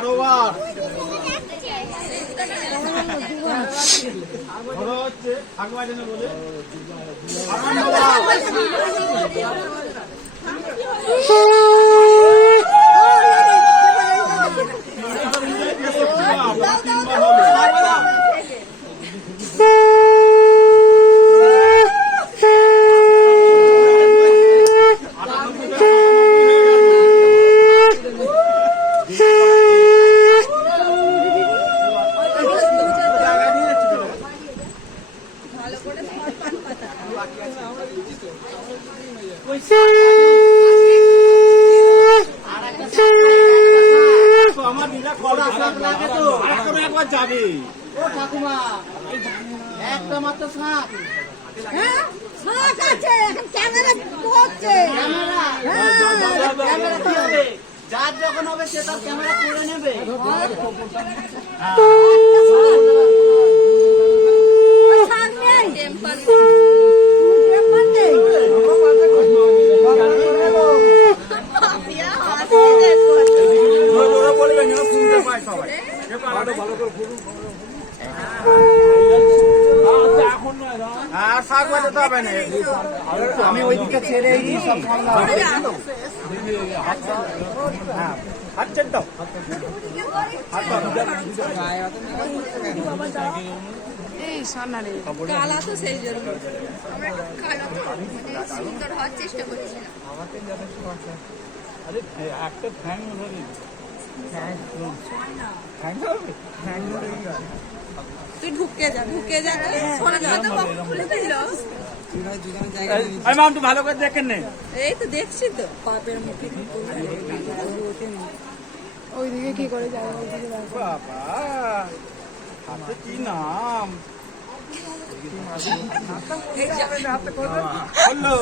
13 বার ধরো হচ্ছে ঠাকুমা যেন বলে আমার দিদা খড় লাগে তো একবার যাবে ও ঠাকুমা একটা মাত্র শাক হ্যাঁ শাক আছে এখন ক্যামেরা করছে ক্যামেরা কি হবে যার যখন হবে সে তার ক্যামেরা করে নেবে শাক নেই আর শাক বাজাতে হবে না আমি ওইদিকে ছেড়ে সব হাঁটছেন তো কালা তো সেই জন্য আমরা কালো তো সুন্দর হওয়ার চেষ্টা করছিলাম। আরে একটা ফ্যান ধরে তুই ঢুকে যা সোনার সাথে বাবু খুলে দিল। মাম তো ভালো করে দেখেন না এই তো দেখছি তো পাপের মুখে ওইদিকে কি করে যাবে ওইদিকে বাবা হাতে কি নাম বললো